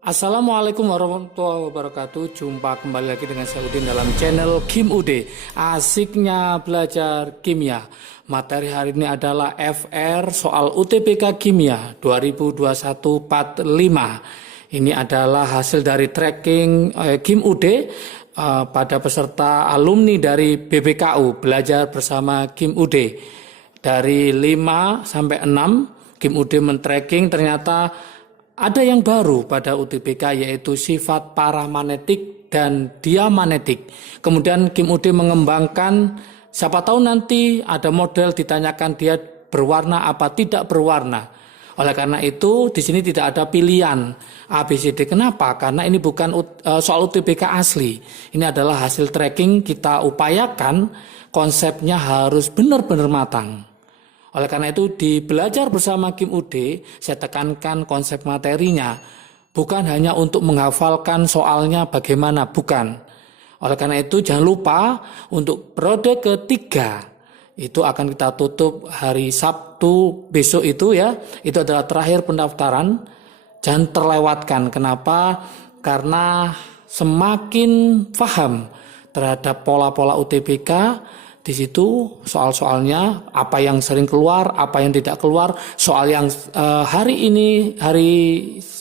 Assalamualaikum warahmatullahi wabarakatuh. Jumpa kembali lagi dengan saya Udin dalam channel Kim Ude. Asiknya belajar kimia. Materi hari ini adalah FR soal UTBK Kimia 2021-45. Ini adalah hasil dari tracking Kim Ude pada peserta alumni dari BBKU belajar bersama Kim Ude. Dari 5 sampai 6 Kim Ude men-tracking ternyata ada yang baru pada UTBK yaitu sifat paramagnetik dan diamagnetik. Kemudian Kim Ude mengembangkan, siapa tahu nanti ada model ditanyakan dia berwarna apa tidak berwarna. Oleh karena itu di sini tidak ada pilihan A, B, C, D. Kenapa? Karena ini bukan soal UTBK asli. Ini adalah hasil tracking, kita upayakan konsepnya harus benar-benar matang. Oleh karena itu di belajar bersama Kim Ude, saya tekankan konsep materinya. Bukan hanya untuk menghafalkan soalnya bagaimana, bukan. Oleh karena itu jangan lupa untuk periode ketiga, itu akan kita tutup hari Sabtu besok itu ya. Itu adalah terakhir pendaftaran. Jangan terlewatkan. Kenapa? Karena semakin paham terhadap pola-pola UTBK, di situ soal-soalnya apa yang sering keluar, apa yang tidak keluar, soal yang hari ini, hari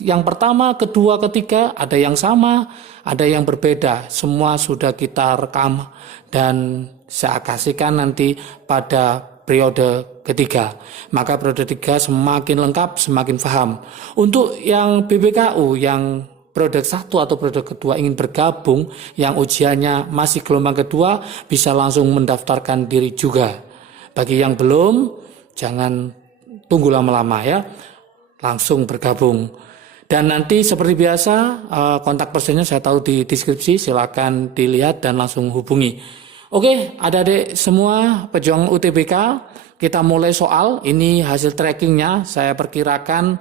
yang pertama, kedua, ketiga, ada yang sama, ada yang berbeda. Semua sudah kita rekam dan saya kasihkan nanti pada periode ketiga. Maka periode ketiga semakin lengkap, semakin paham. Untuk yang BBKU, yang periode 1 atau periode kedua ingin bergabung, yang ujiannya masih gelombang kedua, bisa langsung mendaftarkan diri juga. Bagi yang belum, jangan tunggu lama-lama ya, langsung bergabung. Dan nanti seperti biasa, kontak personnya saya tahu di deskripsi, silakan dilihat dan langsung hubungi. Oke, adik-adik semua pejuang UTBK, kita mulai soal. Ini hasil trackingnya, saya perkirakan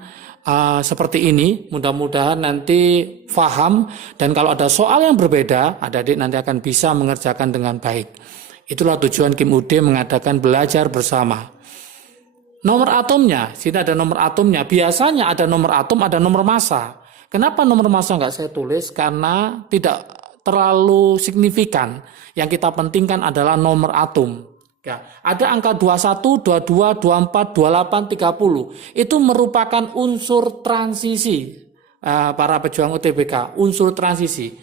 seperti ini. Mudah-mudahan nanti paham, dan kalau ada soal yang berbeda, adik-adik nanti akan bisa mengerjakan dengan baik. Itulah tujuan Kim Ude mengadakan belajar bersama. Nomor atomnya, sini ada nomor atomnya. Biasanya ada nomor atom, ada nomor massa. Kenapa nomor massa nggak saya tulis? Karena tidak terlalu signifikan. Yang kita pentingkan adalah nomor atom. Ya, ada angka 21, 22, 24, 28, 30. Itu merupakan unsur transisi para pejuang UTBK, unsur transisi.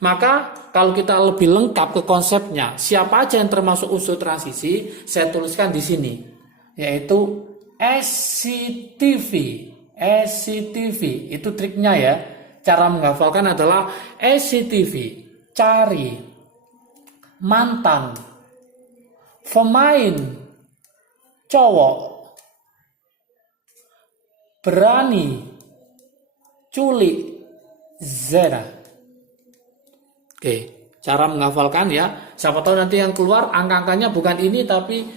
Maka kalau kita lebih lengkap ke konsepnya, siapa aja yang termasuk unsur transisi, saya tuliskan di sini, yaitu SCTV. SCTV itu triknya ya. Cara menghafalkan adalah SCTV, cari mantan pemain cowok berani culik zina. Oke, cara menghafalkan ya. Siapa tahu nanti yang keluar angka-angkanya bukan ini, tapi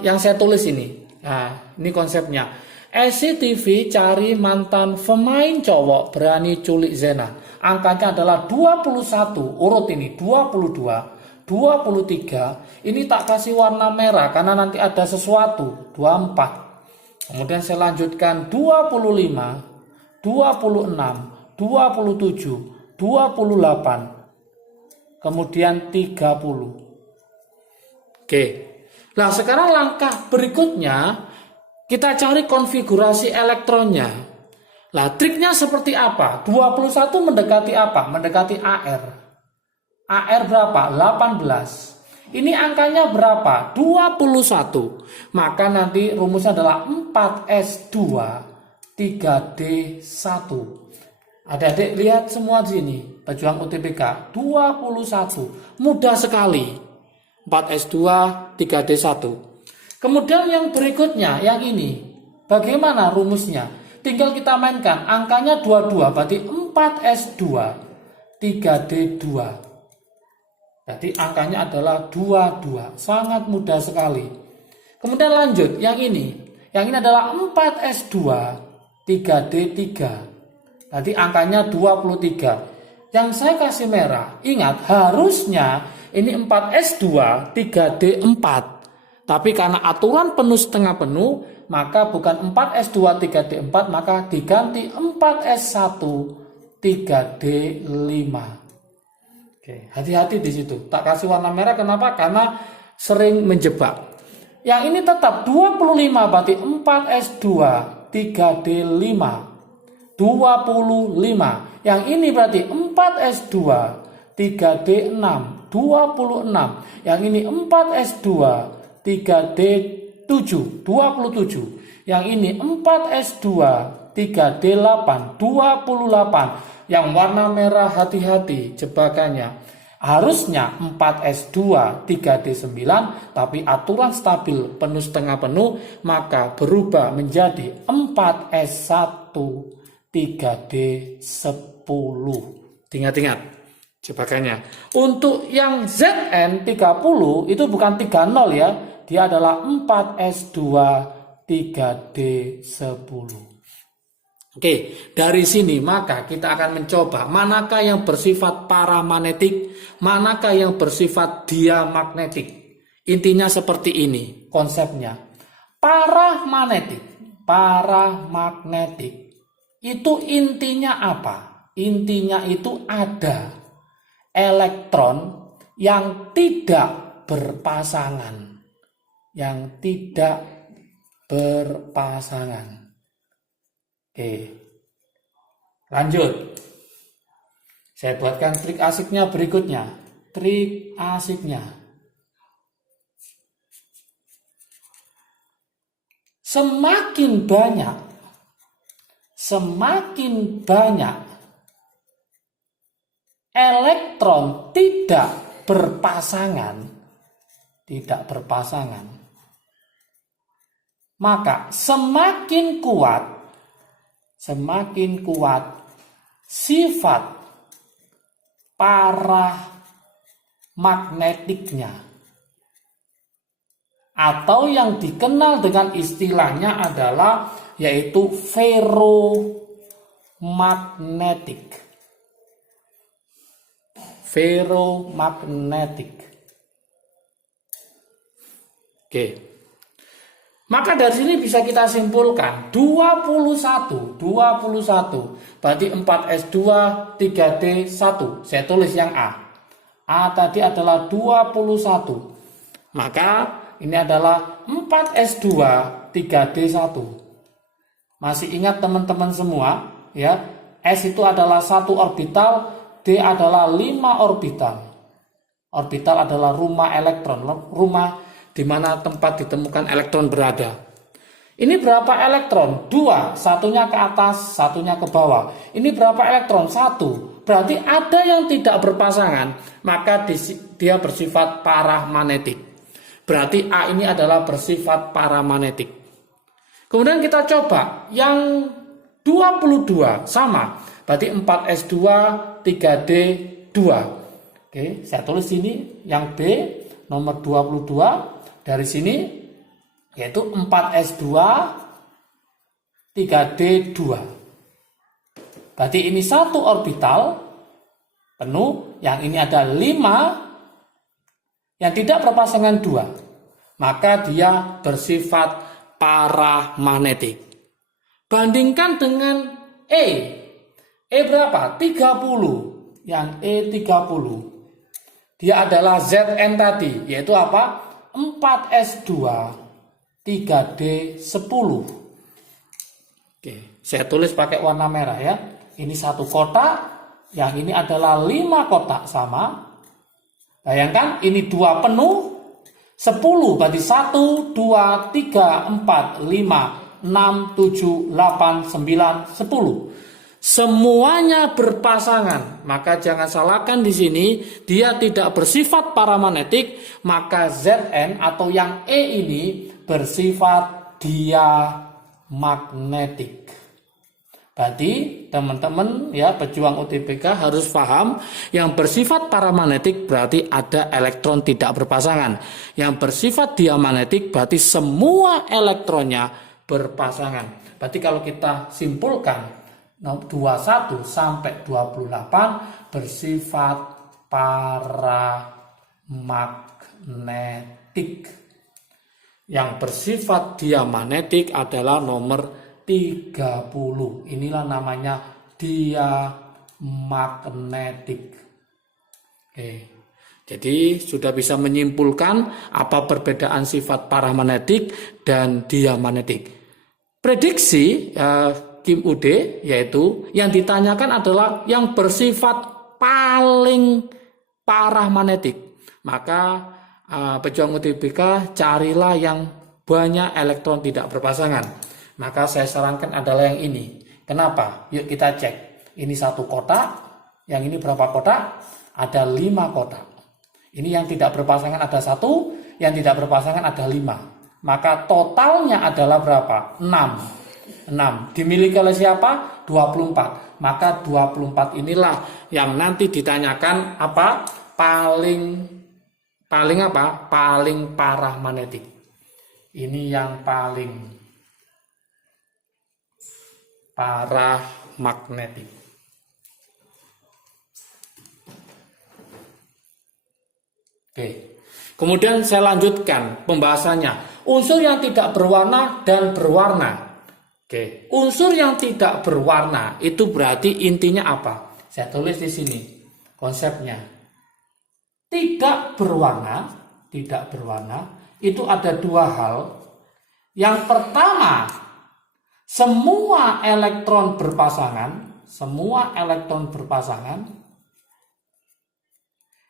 yang saya tulis ini. Nah, ini konsepnya. SCTV cari mantan pemain cowok berani culik zina. Angkanya adalah 21, urut ini 22. 23, ini tak kasih warna merah karena nanti ada sesuatu. 24. Kemudian saya lanjutkan 25, 26, 27, 28. Kemudian 30. Oke. Nah, sekarang langkah berikutnya kita cari konfigurasi elektronnya. Nah, triknya seperti apa? 21 mendekati apa? Mendekati AR. AR berapa? 18. Ini angkanya berapa? 21. Maka nanti rumusnya adalah 4S2 3D1. Adik-adik lihat semua di sini. Pejuang UTBK 21. Mudah sekali. 4S2 3D1. Kemudian yang berikutnya, yang ini. Bagaimana rumusnya? Tinggal kita mainkan. Angkanya 22. Berarti 4S2 3D2. Jadi angkanya adalah 22. Sangat mudah sekali. Kemudian lanjut, yang ini. Yang ini adalah 4S2 3D3. Jadi angkanya 23. Yang saya kasih merah, ingat harusnya ini 4S2 3D4. Tapi karena aturan penuh setengah penuh, maka bukan 4S2 3D4, maka diganti 4S1 3D5. Oke, hati-hati di situ. Tak kasih warna merah kenapa? Karena sering menjebak. Yang ini tetap 25 berarti 4S2 3D5 25. Yang ini berarti 4S2 3D6 26. Yang ini 4S2 3D7 27. Yang ini 4S2 3D8 28. Yang warna merah hati-hati jebakannya. Harusnya 4S2 3D9, tapi aturan stabil penuh setengah penuh, maka berubah menjadi 4S1 3D10. Ingat-ingat jebakannya. Untuk yang ZN30 itu bukan 30 ya, dia adalah 4S2 3D10. Oke, dari sini maka kita akan mencoba manakah yang bersifat paramagnetik, manakah yang bersifat diamagnetik. Intinya seperti ini konsepnya. Paramagnetik itu intinya apa? Intinya itu ada elektron yang tidak berpasangan. Yang tidak berpasangan. Oke, lanjut. Saya buatkan trik asiknya berikutnya. Trik asiknya. Semakin banyak elektron tidak berpasangan, maka semakin kuat sifat paramagnetiknya, atau yang dikenal dengan istilahnya adalah yaitu ferromagnetik. Oke. Maka dari sini bisa kita simpulkan 21 berarti 4S2 3D1. Saya tulis yang A. A tadi adalah 21. Maka ini adalah 4S2 3D1. Masih ingat teman-teman semua ya? S itu adalah 1 orbital, D adalah 5 orbital. Orbital adalah rumah elektron, rumah di mana tempat ditemukan elektron berada. Ini berapa elektron? 2, satunya ke atas, satunya ke bawah. Ini berapa elektron? 1. Berarti ada yang tidak berpasangan, maka dia bersifat paramagnetik. Berarti A ini adalah bersifat paramagnetik. Kemudian kita coba yang 22 sama, berarti 4S2 3D2. Oke, saya tulis sini yang B nomor 22. Dari sini yaitu 4S2 3D2. Berarti ini 1 orbital penuh, yang ini ada 5 yang tidak berpasangan 2. Maka dia bersifat paramagnetik. Bandingkan dengan E. E berapa? 30. Yang E 30. Dia adalah Zn tadi, yaitu apa? 4S2 3D10. Oke, saya tulis pakai warna merah ya. Ini 1 kotak, yang ini adalah 5 kotak sama. Bayangkan ini 2 penuh, 10 berarti 1, 2, 3, 4, 5, 6, 7, 8, 9, 10. Semuanya berpasangan, maka jangan salahkan di sini dia tidak bersifat paramagnetik, maka Zn atau yang E ini bersifat diamagnetik. Berarti teman-teman ya pejuang UTBK harus paham yang bersifat paramagnetik berarti ada elektron tidak berpasangan. Yang bersifat diamagnetik berarti semua elektronnya berpasangan. Berarti kalau kita simpulkan 21 sampai 28 bersifat paramagnetik. Yang bersifat diamagnetik adalah nomor 30. Inilah namanya diamagnetik. magnetik. Oke. Jadi sudah bisa menyimpulkan apa perbedaan sifat paramagnetik dan diamagnetik. Prediksi Kim Ude yaitu yang ditanyakan adalah yang bersifat paling paramagnetik. Maka pejuang UTBK carilah yang banyak elektron tidak berpasangan. Maka saya sarankan adalah yang ini. Kenapa? Yuk kita cek. Ini satu kotak, yang ini berapa kotak? Ada 5 kotak. Ini yang tidak berpasangan ada 1, yang tidak berpasangan ada 5. Maka totalnya adalah berapa? 6. Dimiliki oleh siapa? 24. Maka 24 inilah yang nanti ditanyakan apa? Paling apa? Paling paramagnetik. Ini yang paling paramagnetik. Oke. Kemudian saya lanjutkan pembahasannya. Unsur yang tidak berwarna dan berwarna. Oke. Unsur yang tidak berwarna itu berarti intinya apa? Saya tulis di sini konsepnya. Tidak berwarna itu ada 2 hal. Yang pertama, semua elektron berpasangan.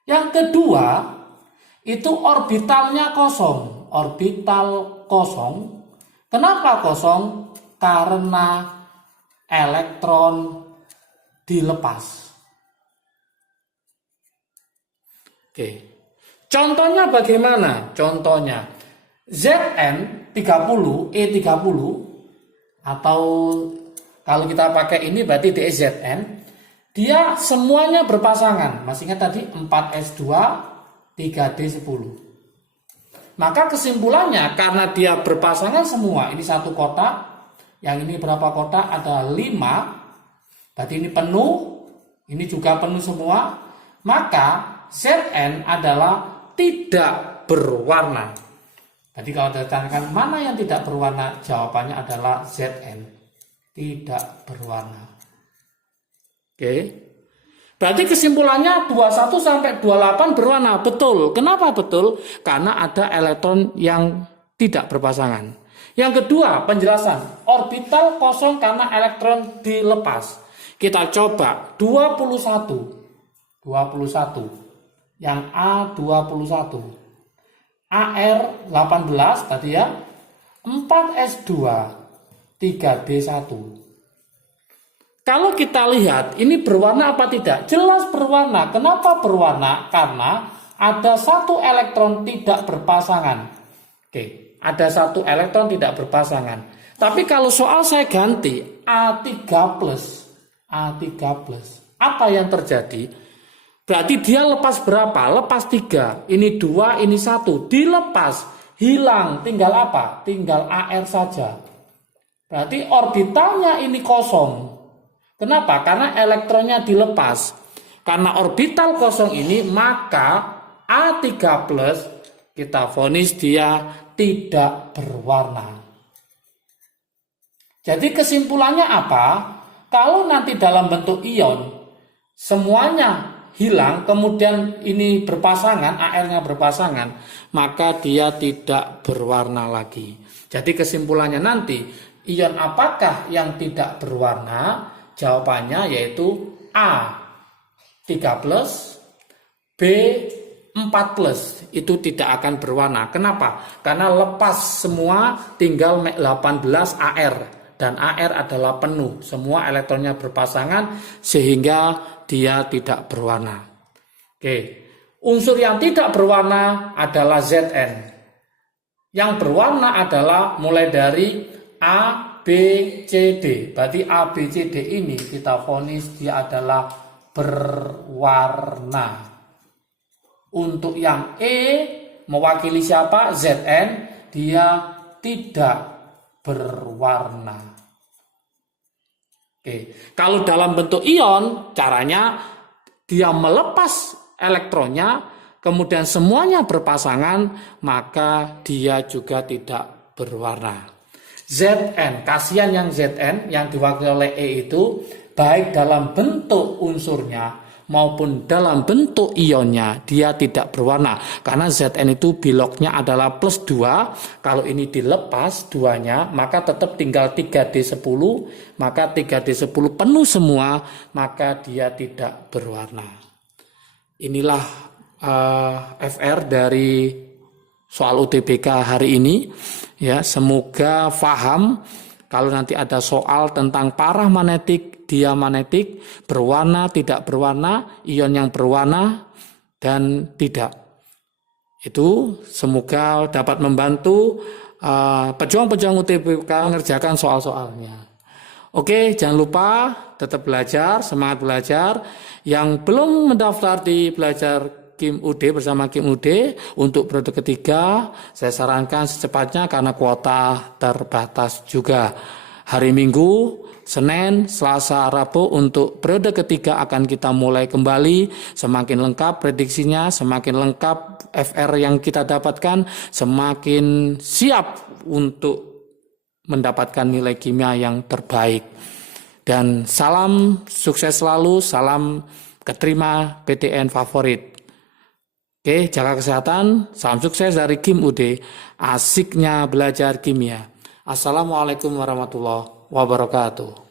Yang kedua, itu orbitalnya kosong. Orbital kosong. Kenapa kosong? Karena elektron dilepas. Oke. Contohnya bagaimana? Contohnya Zn 30, E30 atau kalau kita pakai ini berarti DZN, dia semuanya berpasangan. Masih ingat tadi 4s2 3d10. Maka kesimpulannya karena dia berpasangan semua, ini satu kotak, yang ini berapa kotak? Ada 5. Berarti ini penuh, ini juga penuh semua. Maka Zn adalah tidak berwarna. Jadi kalau ditanyakan mana yang tidak berwarna, jawabannya adalah Zn, tidak berwarna. Oke. Berarti kesimpulannya 21 sampai 28 berwarna. Betul. Kenapa betul? Karena ada elektron yang tidak berpasangan. Yang kedua, penjelasan. Orbital kosong karena elektron dilepas. Kita coba 21. Yang A21. AR18 tadi ya. 4s2 3d1. Kalau kita lihat ini berwarna apa tidak? Jelas berwarna. Kenapa berwarna? Karena ada 1 elektron tidak berpasangan. Oke, ada 1 elektron tidak berpasangan. Tapi kalau soal saya ganti A3+. Apa yang terjadi? Berarti dia lepas berapa? Lepas 3. Ini 2, ini 1. Dilepas, hilang. Tinggal apa? Tinggal AR saja. Berarti orbitalnya ini kosong. Kenapa? Karena elektronnya dilepas. Karena orbital kosong ini, maka A3+ kita vonis dia tidak berwarna. Jadi kesimpulannya apa? Kalau nanti dalam bentuk ion, semuanya hilang, kemudian ini berpasangan, AR-nya berpasangan, maka dia tidak berwarna lagi. Jadi kesimpulannya nanti, ion apakah yang tidak berwarna? Jawabannya yaitu A3+, B4+. Itu tidak akan berwarna. Kenapa? Karena lepas semua, tinggal 18 AR. Dan AR adalah penuh. Semua elektronnya berpasangan sehingga dia tidak berwarna. Oke. Unsur yang tidak berwarna adalah Zn. Yang berwarna adalah mulai dari A, B, C, D. Berarti A, B, C, D ini kita vonis dia adalah berwarna. Untuk yang E mewakili siapa? Zn, dia tidak berwarna. Oke, kalau dalam bentuk ion, caranya dia melepas elektronnya, kemudian semuanya berpasangan, maka dia juga tidak berwarna. Zn, kasihan yang Zn yang diwakili oleh E itu, baik dalam bentuk unsurnya maupun dalam bentuk ionnya, dia tidak berwarna. Karena Zn itu biloknya adalah +2. Kalau ini dilepas duanya, maka tetap tinggal 3D10. Maka 3D10 penuh semua, maka dia tidak berwarna. Inilah FR dari soal UTBK hari ini. Ya, semoga paham. Kalau nanti ada soal tentang paramagnetik, diamagnetik, berwarna, tidak berwarna, ion yang berwarna, dan tidak. Itu semoga dapat membantu pejuang-pejuang UTBK mengerjakan soal-soalnya. Oke, jangan lupa tetap belajar, semangat belajar. Yang belum mendaftar di belajar Kim UD bersama Kim UD untuk periode ketiga, saya sarankan secepatnya karena kuota terbatas juga. Hari Minggu, Senin, Selasa, Rabu untuk periode ketiga akan kita mulai kembali. Semakin lengkap prediksinya, semakin lengkap FR yang kita dapatkan, semakin siap untuk mendapatkan nilai kimia yang terbaik. Dan salam sukses selalu, salam keterima PTN favorit. Oke, jaga kesehatan, salam sukses dari Kim UD, asiknya belajar kimia. Assalamualaikum warahmatullahi wabarakatuh.